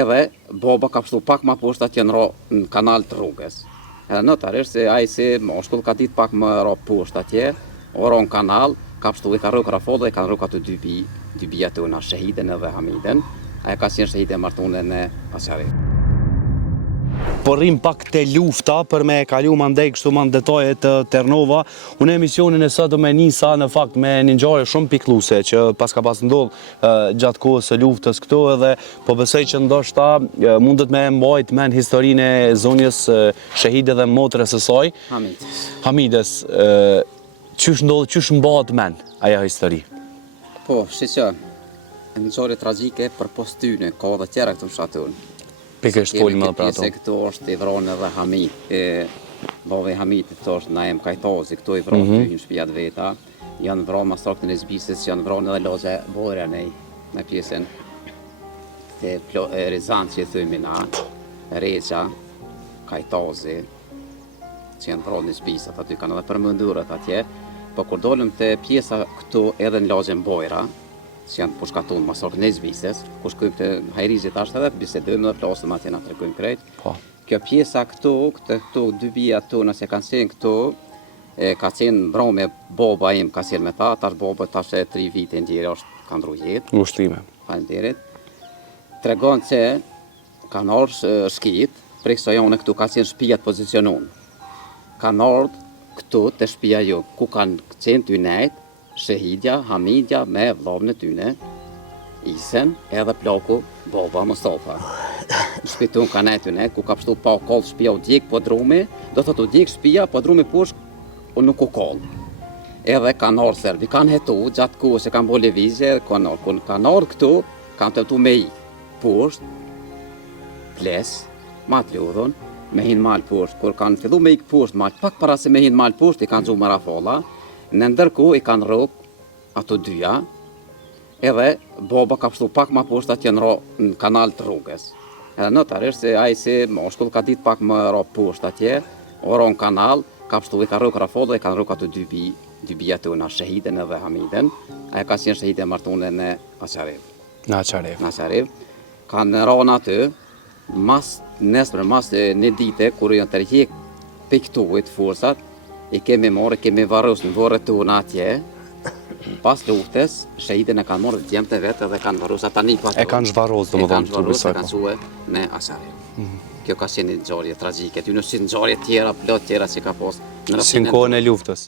edhe baba ka pështu pak ma poshtë atje në kanal të rrugës. Edhe notarisht se ai si moshkull ka ditë pak më ro poshtë atje, oro në kanal, ka pështu i ka rrugë Rafodha, i ka rrugë ato dy bija të una, Shahiden edhe Hamiden. Aja ka qenë shahide martune në Asari. Po rrim pak te lufta për me kalu mandej kështu më në detaje të Ternova. Unë emisionin e sot do me nisa në fakt me një ngjarje shumë pikëlluese që pas ka pas ndodh gjatë kohës së luftës këtu edhe po besoj që ndoshta mundet me mbajt men historinë e zonjës shahide dhe motrës së saj. Hamides. Qysh mbahet men ajo histori? Po, shiqë, në ngjarje tragjike për postyne, ka dhe tjera këtu në fshatun. Pikërisht folim edhe për ato. Se këtu është i vronë edhe Hamid, bove Hamid të është Naem Kajtozi, këtu i vronë të një shpijat veta. Janë vronë masakrën e Zbisës, janë vronë edhe logja bojra në pjesën të Rizan që i thujmi na, Reqa, Kajtozi, që janë vronë në Zbisat, aty kanë edhe përmëndurët atje. Po kur dolëm të pjesa këtu edhe në logjen bojra, që janë pushkatun masakrën e Zbisës, ku shkojmë të hajrizit ashtë edhe, bisedojmë dhe plasëm atje nga të rekojmë krejt. Kjo pjesa këtu, këtu dy bija tona që kanë qenë këtu, ka qenë vrome baba im ka qenë me ta, tash baba tash e 3 vite ndjeri është ka ndru jetë. Ushtrime. Faleminderit. Tregon që kanë ardhur shkit, prej kësaj jone këtu ka qenë shtëpia të pozicionuar. Kanë ardhur këtu te shtëpia jo, ku kanë qenë dy nejt, Shahidja, Hamidja me vllahën e tyne, Isen edhe plaku baba Mustafa. Shpitun ka nejtë tyne, ku ka pështu pa koll shtëpia u djek po drumi, do thotë u djek shtëpia po drumi poshtë nuk u koll. Edhe kanë ardhur serbi, kanë hetu gjatë kohës që kanë bo lëvizje, kanë ardhur këtu, kanë tentu me i poshtë, ples, matë lodhën, me hinë malë poshtë, kur kanë fillu me i poshtë malë, pak para se me hinë malë poshtë, i kanë gjumë Marafolla, në ndërku i kanë rrugë ato dyja, edhe baba ka pështu pak ma poshtë atje në kanal të rrugës. Edhe notarisht se ai si moshkull ka ditë pak më ro poshtë atje, oro në kanal, ka pështu i ka rrugë Rafodha, i kanë rrugë ato dy bija të una, Shahiden edhe Hamiden. Aja ka qenë shahide martune në Asariv. Në Asariv. Kanë rronë aty, mas një dite, kur janë tërhjek piktuit forsat, i kemi marrë, kemi varrus në vorët tona atje. Pas luftës, shahiden e kanë marrë djemët e vetë dhe kanë varrus ata një pato. E kanë zhvarros, do më thonë, të bësaj. E kanë zhvarros, e kanë në Asari. Kjo ka qenë një ngjarje tragjike, ty në si ngjarje tjera, plot tjera që ka posë. Si në kohën e luftës.